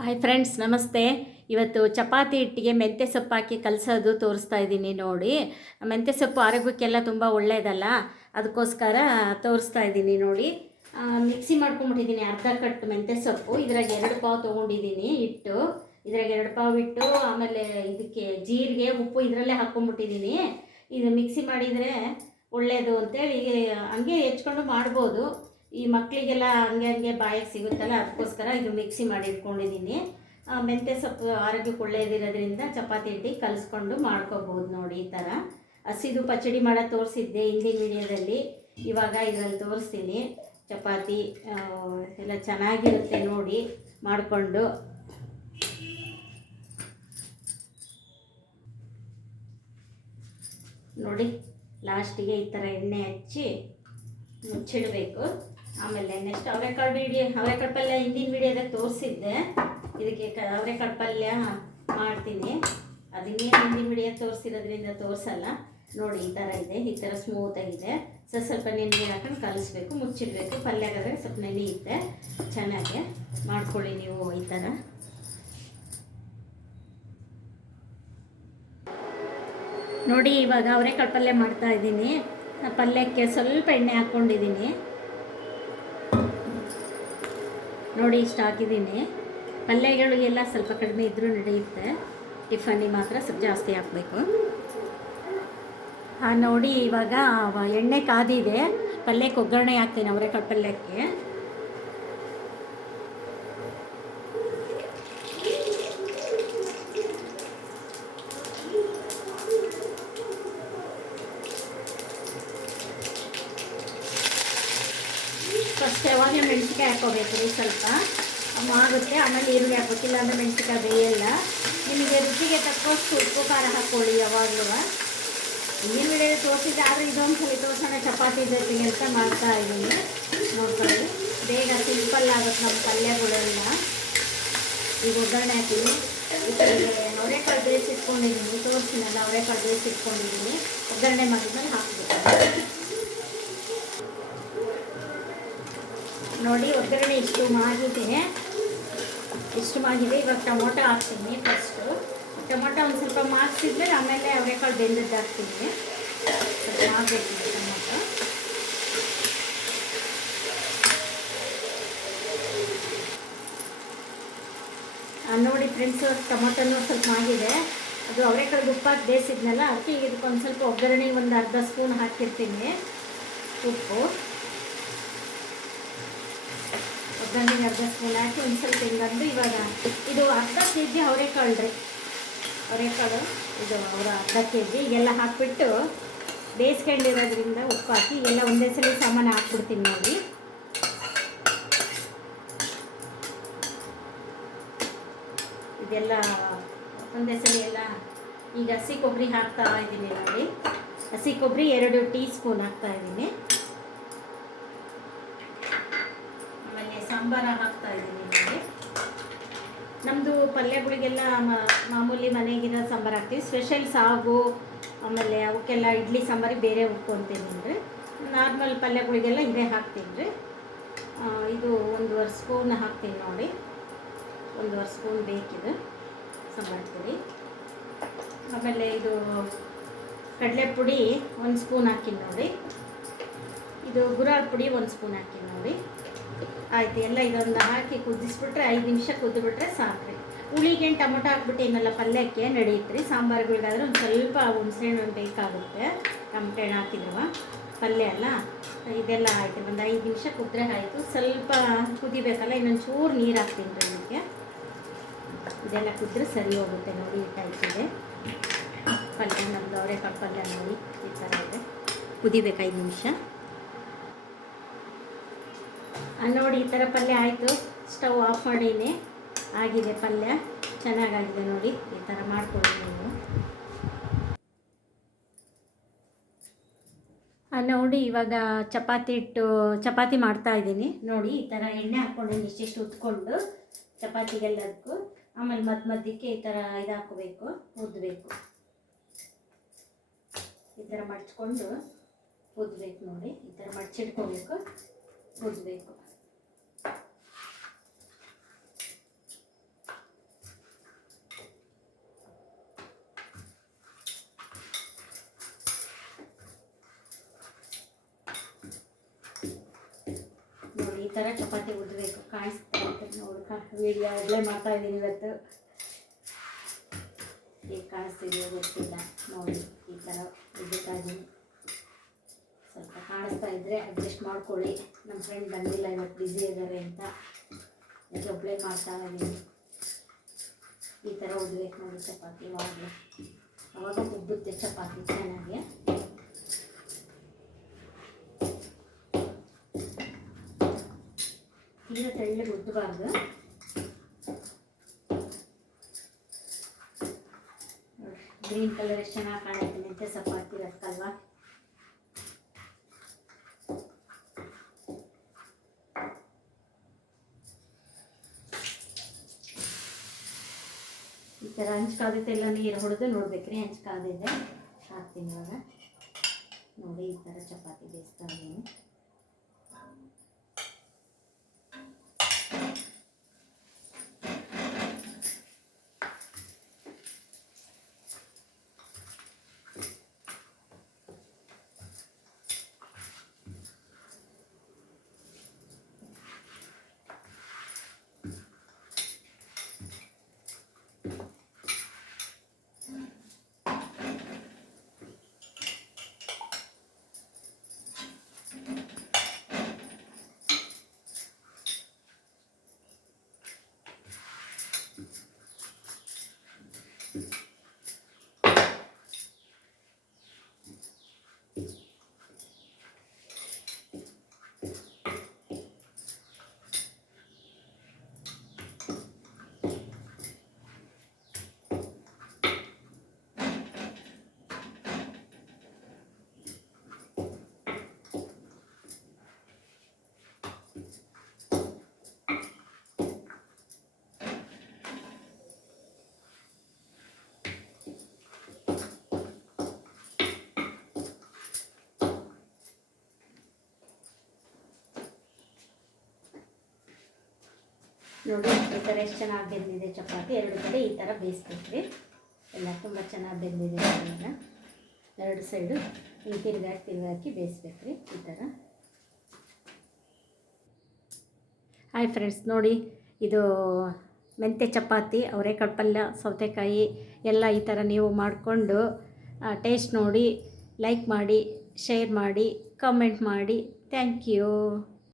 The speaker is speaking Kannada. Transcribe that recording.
ಹಾಯ್ ಫ್ರೆಂಡ್ಸ್ ನಮಸ್ತೆ. ಇವತ್ತು ಚಪಾತಿ ಹಿಟ್ಟಿಗೆ ಮೆಂತ್ಯ ಸೊಪ್ಪು ಹಾಕಿ ಕಲಸೋದು ತೋರಿಸ್ತಾ ಇದ್ದೀನಿ ನೋಡಿ. ಮೆಂತ್ಯ ಸೊಪ್ಪು ಆರೋಗ್ಯಕ್ಕೆಲ್ಲ ತುಂಬ ಒಳ್ಳೆಯದಲ್ಲ ಅದಕ್ಕೋಸ್ಕರ ತೋರಿಸ್ತಾ ಇದ್ದೀನಿ ನೋಡಿ. ಮಿಕ್ಸಿ ಮಾಡ್ಕೊಂಬಿಟ್ಟಿದ್ದೀನಿ ಅರ್ಧ ಕಟ್ ಮೆಂತ್ಯ ಸೊಪ್ಪು. ಇದ್ರಾಗ ಎರಡು ಪಾವು ತೊಗೊಂಡಿದ್ದೀನಿ ಹಿಟ್ಟು. ಇದ್ರಾಗ ಎರಡು ಪಾವು ಹಿಟ್ಟು, ಆಮೇಲೆ ಇದಕ್ಕೆ ಜೀರಿಗೆ, ಉಪ್ಪು ಇದರಲ್ಲೇ ಹಾಕ್ಕೊಂಬಿಟ್ಟಿದ್ದೀನಿ ಇದು ಮಿಕ್ಸಿ ಮಾಡಿದರೆ ಒಳ್ಳೆಯದು ಅಂತೇಳಿ, ಹಂಗೆ ಹೆಚ್ಕೊಂಡು ಮಾಡ್ಬೋದು. ಈ ಮಕ್ಕಳಿಗೆಲ್ಲ ಹಂಗೆ ಹಂಗೆ ಬಾಯಿಗೆ ಸಿಗುತ್ತಲ್ಲ, ಅದಕ್ಕೋಸ್ಕರ ಇದು ಮಿಕ್ಸಿ ಮಾಡಿ ಇಟ್ಕೊಂಡಿದ್ದೀನಿ. ಮೆಂತ್ಯ ಸೊಪ್ಪು ಆರೋಗ್ಯಕ್ಕೆ ಒಳ್ಳೆಯದಿರೋದ್ರಿಂದ ಚಪಾತಿ ಹಿಟ್ಟಿ ಕಲಿಸ್ಕೊಂಡು ಮಾಡ್ಕೋಬೋದು ನೋಡಿ ಈ ಥರ. ಹಸಿದು ಪಚಡಿ ಮಾಡೋದು ತೋರಿಸಿದ್ದೆ ಹಿಂದಿನ ವಿಡಿಯೋದಲ್ಲಿ. ಇವಾಗ ಇದರಲ್ಲಿ ತೋರಿಸ್ತೀನಿ. ಚಪಾತಿ ಎಲ್ಲ ಚೆನ್ನಾಗಿರುತ್ತೆ ನೋಡಿ ಮಾಡಿಕೊಂಡು. ನೋಡಿ, ಲಾಸ್ಟಿಗೆ ಈ ಥರ ಎಣ್ಣೆ ಹಚ್ಚಿ ಮುಚ್ಚಿಡಬೇಕು. ಆಮೇಲೆ ನೆಕ್ಸ್ಟ್ ಅವರೆಕಾಳು ವಿಡಿಯೋ ಅವರೆಕಾಳು ಪಲ್ಯ ಹಿಂದಿನ ವಿಡಿಯೋದಾಗ ತೋರಿಸಿದ್ದೆ. ಇದಕ್ಕೆ ಅವರೆಕಾಳು ಪಲ್ಯ ಮಾಡ್ತೀನಿ. ಅದನ್ನೇ ಹಿಂದಿನ ವಿಡಿಯೋ ತೋರಿಸಿರೋದ್ರಿಂದ ತೋರಿಸಲ್ಲ. ನೋಡಿ, ಈ ಥರ ಇದೆ, ಈ ಥರ ಸ್ಮೂತಾಗಿದೆ ಸ್ವಲ್ಪ ಸ್ವಲ್ಪ ನೆನೆ ಹಾಕೊಂಡು ಕಲಿಸ್ಬೇಕು, ಮುಚ್ಚಿಡಬೇಕು. ಪಲ್ಯಗಾದ್ರೆ ಸ್ವಲ್ಪ ನೆನೆಯುತ್ತೆ ಚೆನ್ನಾಗಿ ಮಾಡ್ಕೊಳ್ಳಿ ನೀವು ಈ ಥರ ನೋಡಿ, ಇವಾಗ ಅವರೆಕಾಳು ಪಲ್ಯ ಮಾಡ್ತಾ ಇದ್ದೀನಿ. ಪಲ್ಯಕ್ಕೆ ಸ್ವಲ್ಪ ಎಣ್ಣೆ ಹಾಕ್ಕೊಂಡಿದ್ದೀನಿ. ನೋಡಿ, ಇಷ್ಟು ಹಾಕಿದ್ದೀನಿ ಎಲ್ಲ ಸ್ವಲ್ಪ ಕಡಿಮೆ ಇದ್ದರೂ ನಡೆಯುತ್ತೆ. ಟಿಫನ್ನಿಗೆ ಮಾತ್ರ ಸ್ವಲ್ಪ ಜಾಸ್ತಿ ಹಾಕಬೇಕು. ಹಾಂ ನೋಡಿ, ಇವಾಗ ಎಣ್ಣೆ ಕಾದಿದೆ. ಪಲ್ಯಕ್ಕೆ ಒಗ್ಗರಣೆ ಹಾಕ್ತೀನಿ, ಅವರೆಕಾಳು ಪಲ್ಯಕ್ಕೆ ಫಸ್ಟ್ ಯಾವಾಗಲೂ ಹಾಕೋಬೇಕು ರೀ ಸ್ವಲ್ಪ. ಆಗುತ್ತೆ, ಆಮೇಲೆ ಈರುಳ್ಳಿ ಹಾಕೋತಿಲ್ಲ ಅಂದರೆ ಮೆಣಸಿನಕಾಯಿ ಬೇಯಲ್ಲ. ನಿಮಗೆ ರುಚಿಗೆ ತಕ್ಕಷ್ಟು ಉಪ್ಪು, ಖಾರ ಹಾಕ್ಕೊಳ್ಳಿ ಯಾವಾಗಲೂ. ಹಿಂದಿನ ವಿಡಿಯೋ ತೋರಿಸಿದ್ದೆ, ಆದರೆ ಇದೊಂದು ಸಲ ತೋರಿಸೋಣ ಚಪಾತಿ ಜೊತೆಗೆ ಅಂತ ಮಾಡ್ತಾ ಇದ್ದೀನಿ. ನೋಡ್ಕೊಳ್ಳಿ. ಬೇಗ ಸಿಂಪಲ್ ಆಗುತ್ತೆ ನಮ್ಮ ಪಲ್ಯಗಳೆಲ್ಲ. ಈಗ ಒಗ್ಗರಣೆ ಹಾಕಿದ್ದೀನಿ ಅವರೆಕಾಳು ಬೇಯಿಸಿಟ್ಕೊಂಡಿದ್ದೀನಿ. ತೋರಿಸಿನಲ್ಲ, ಅವರೆಕಾಳು ಬೇಯಿಸಿಟ್ಕೊಂಡಿದ್ದೀನಿ. ಒಗ್ಗರಣೆ ಮಾಡಿದ್ಮೇಲೆ ಹಾಕ್ಬೇಕು ನೋಡಿ ಒಗ್ಗರಣೆ ಇಷ್ಟು ಮಾಗಿದೆ. ಇಷ್ಟು ಮಾಗಿದೆ. ಇವಾಗ ಟೊಮೊಟೊ ಹಾಕ್ತೀನಿ ಫಸ್ಟು ಟೊಮೊಟೊ ಒಂದು ಸ್ವಲ್ಪ ಮಾಗಿಸಿದ್ಮೇಲೆ ಆಮೇಲೆ ಅವರೆಕಾಳು ಬೆಂದದ್ದು ಹಾಕ್ತೀನಿ. ಮಾಡಬೇಕು ಟೊಮೊಟೊ. ನೋಡಿ ಫ್ರೆಂಡ್ಸು ಟೊಮೊಟೊನೂ ಸ್ವಲ್ಪ ಆಗಿದೆ ಅದು ಅವರೆಕಾಳು ಉಪ್ಪಾಕಿ ಬೇಯಿಸಿದ್ನಲ್ಲ, ಅದಕ್ಕೆ ಇದಕ್ಕೊಂದು ಸ್ವಲ್ಪ ಒಗ್ಗರಣೆ ಒಂದು ಅರ್ಧ ಸ್ಪೂನ್ ಹಾಕಿರ್ತೀನಿ. ಉಪ್ಪು. ಒಗ್ಗರಣೆಗೆ ಅರ್ಧ ಹಾಕಿ ಒಂದು ಸ್ವಲ್ಪ ಹಿಂಗಂದು ಇವಾಗ ಇದು ಅರ್ಧ ಕೆ ಜಿ ಅವರೆಕಾಳು ರೀ. ಅವರೆಕಾಳು, ಇದು ಅವರ ಅರ್ಧ ಕೆ ಜಿ ಎಲ್ಲ ಹಾಕ್ಬಿಟ್ಟು ಬೇಯಿಸ್ಕೊಂಡಿರೋದ್ರಿಂದ ಉಪ್ಪು ಹಾಕಿ ಎಲ್ಲ ಒಂದೇ ಸಲ ಸಾಮಾನು ಹಾಕ್ಬಿಡ್ತೀನಿ ನೋಡಿ. ಇದೆಲ್ಲ ಒಂದೇ ಸಲ ಎಲ್ಲ ಈಗ ಹಸಿ ಕೊಬ್ಬರಿ ಹಾಕ್ತಾ ಇದ್ದೀನಿ ನೋಡಿ. ಹಸಿ ಕೊಬ್ಬರಿ ಎರಡು ಟೀ ಸ್ಪೂನ್ ಹಾಕ್ತಾ ಇದ್ದೀನಿ ಆಮೇಲೆ ಸಾಂಬಾರ ಹಾಕ್ತಾ ಇದ್ದೀನಿ ನೋಡಿ ನಮ್ಮದು ಪಲ್ಯಗಳಿಗೆಲ್ಲ ಮಾಮೂಲಿ ಮನೆಗಿರೋ ಸಾಂಬಾರು ಹಾಕ್ತೀವಿ. ಸ್ಪೆಷಲ್ ಸಾಗು, ಆಮೇಲೆ ಅವಕ್ಕೆಲ್ಲ ಇಡ್ಲಿ ಸಾಂಬಾರಿಗೆ ಬೇರೆ ಉಟ್ಕೊತೀನಿ ರೀ ನಾರ್ಮಲ್ ಪಲ್ಯಗಳಿಗೆಲ್ಲ ಇದೇ ಹಾಕ್ತೀನಿ ರೀ ಇದು ಒಂದೂವರೆ ಸ್ಪೂನ್ ಹಾಕ್ತೀನಿ ನೋಡಿ. ಒಂದೂವರೆ ಸ್ಪೂನ್ ಬೇಕಿದೆ ಸಾಂಬಾರು ಪುಡಿ. ಆಮೇಲೆ ಇದು ಕಡಲೆ ಪುಡಿ ಒಂದು ಸ್ಪೂನ್ ಹಾಕಿನಿ ನೋಡಿ. ಇದು ಗುರಾಳ್ ಪುಡಿ ಒಂದು ಸ್ಪೂನ್ ಹಾಕಿನಿ ನೋಡಿ. ಆಯ್ತು, ಎಲ್ಲ ಇದೊಂದು ಹಾಕಿ ಕುದಿಸ್ಬಿಟ್ರೆ ಐದು ನಿಮಿಷ ಕುದ್ದುಬಿಟ್ರೆ ಸಾಕ್ರಿ. ಹುಳಿಗೆ ಟೊಮೊಟೊ ಹಾಕ್ಬಿಟ್ಟು ಏನೆಲ್ಲ ಪಲ್ಯಕ್ಕೆ ನಡೆಯುತ್ತೆ ರೀ ಸಾಂಬಾರುಗಳಿಗಾದ್ರೆ ಒಂದು ಸ್ವಲ್ಪ ಹುಣಸೆಹಣ್ಣು ಬೇಕಾಗುತ್ತೆ. ಟೊಮೊಟೆ ಹಣ್ಣು ಹಾಕಿದ್ರವ ಪಲ್ಯ ಅಲ್ಲ ಇದೆಲ್ಲ ಆಯ್ತು, ಒಂದು ಐದು ನಿಮಿಷ ಕುದ್ರೆ ಆಯಿತು. ಸ್ವಲ್ಪ ಕುದಿಬೇಕಲ್ಲ ಇನ್ನೊಂದು ಚೂರು ನೀರು ಹಾಕ್ತೀನಿ ರೀ ಇದಕ್ಕೆ ಇದೆಲ್ಲ ಕುದ್ರೆ ಸರಿ ಹೋಗುತ್ತೆ ನೋಡಿ ಈ ಟೈಪ್ ಇದೆ ಪಲ್ಯ ನಮ್ಮದು ಅವರೆಕಾಳು ಪಲ್ಯ ನೋಡಿ, ಈ ಥರ ಇದೆ. ಕುದಿಬೇಕು ಐದು ನಿಮಿಷ. ನೋಡಿ, ಈ ಥರ ಪಲ್ಯ ಆಯಿತು. ಸ್ಟವ್ ಆಫ್ ಮಾಡೀನಿ. ಆಗಿದೆ ಪಲ್ಯ. ಚೆನ್ನಾಗಾಗಿದೆ ನೋಡಿ. ಈ ಥರ ಮಾಡ್ಕೊಳ್ಳಿ ನೀವು. ನೋಡಿ, ಇವಾಗ ಚಪಾತಿ ಇಟ್ಟು, ಚಪಾತಿ ಮಾಡ್ತಾ ಇದ್ದೀನಿ. ನೋಡಿ, ಈ ಥರ ಎಣ್ಣೆ ಹಾಕ್ಕೊಂಡು ಇಷ್ಟಿಷ್ಟು ಉತ್ಕೊಂಡು ಚಪಾತಿಗೆಲ್ಲದಕ್ಕೂ ಆಮೇಲೆ ಮಧ್ಯ ಮಧ್ಯಕ್ಕೆ ಈ ಥರ ಇದು ಹಾಕೋಬೇಕು ಉದ್ದಬೇಕು ಈ ಥರ ಮಡ್ಚ್ಕೊಂಡು ಉದ್ದಬೇಕು ನೋಡಿ. ಈ ಥರ ಮಡ್ಚಿಟ್ಕೋಬೇಕು ಉದ್ದಬೇಕು ಥರ ಚಪಾತಿ ಉದ್ಬೇಕು ಕಾಣಿಸ್ತಾ ಇರ್ತಾರೆ ನೋಡ್ಕ ವಿಡಿಯೋ ಒಬ್ಬಳೆ ಮಾಡ್ತಾ ಇದ್ದೀನಿ ಇವತ್ತು. ಈಗ ಕಾಣಿಸ್ತಿದೆಯೋ ಗೊತ್ತಿಲ್ಲ. ನೋಡಿ, ಈ ಥರ ಇದ್ದೀನಿ ಸ್ವಲ್ಪ ಕಾಣಿಸ್ತಾ ಇದ್ದರೆ ಅಡ್ಜಸ್ಟ್ ಮಾಡ್ಕೊಳ್ಳಿ. ನಮ್ಮ ಫ್ರೆಂಡ್ ಬಂದಿಲ್ಲ, ಇವತ್ತು ಬ್ಯುಸಿ ಇದ್ದಾರೆ ಅಂತ. ಅದಕ್ಕೆ ಮಾಡ್ತಾ ಇದ್ದೀನಿ. ಈ ಥರ ಉದ್ಬೇಕು ನೋಡಿ ಚಪಾತಿ ಮಾಡಿ ಅವಾಗ ಉಬ್ಬುತ್ತೆ ಚಪಾತಿ ಚೆನ್ನಾಗಿ. ತೀರ ತೆಳ್ಳಗೆ ಉದ್ದಬಾರ್ದು ಗ್ರೀನ್ ಕಲರ್ ಎಷ್ಟು ಚೆನ್ನಾಗಿ ಕಾಣುತ್ತೆ ಮೆಂತ್ಯ ಚಪಾತಿ ರಸ್ತಲ್ವಾ ಈ ಥರ ಹಂಚ್ಕಾದೈತೆ ಎಲ್ಲ ನೀರು ಹೊಡೆದು ನೋಡ್ಬೇಕ್ರಿ ಹಂಚ್ಕಾದಿದೆ ಹಾಕ್ತೀನಿ ಇವಾಗ ನೋಡಿ ಈ ಥರ ಚಪಾತಿ ಬೇಯಿಸ್ತಾ ಇದ್ದೀನಿ ನೋಡಿ, ಈ ಥರ ಎಷ್ಟು ಚೆನ್ನಾಗಿ ಬೆಂದಿದೆ ಚಪಾತಿ. ಎರಡು ಕಡೆ ಈ ಥರ ಬೇಯಿಸ್ಬೇಕ್ರಿ ಎಲ್ಲ ತುಂಬ ಚೆನ್ನಾಗಿ ಬೆಂದಿದೆ ಇವಾಗ ಎರಡು ಸೈಡು ಹಿಂಗೆ ತಿರುಗಾಕಿ ತಿರುಗಾಕಿ ಬೇಯಿಸ್ಬೇಕ್ರಿ ಈ ಥರ ಹಾಯ್ ಫ್ರೆಂಡ್ಸ್ ನೋಡಿ, ಇದು ಮೆಂತ್ಯ ಚಪಾತಿ ಅವರೆಕಾಳು ಪಲ್ಯ ಸೌತೆಕಾಯಿ ಎಲ್ಲ ಈ ಥರ ನೀವು ಮಾಡಿಕೊಂಡು ಟೇಸ್ಟ್ ನೋಡಿ ಲೈಕ್ ಮಾಡಿ ಶೇರ್ ಮಾಡಿ ಕಮೆಂಟ್ ಮಾಡಿ. Thank you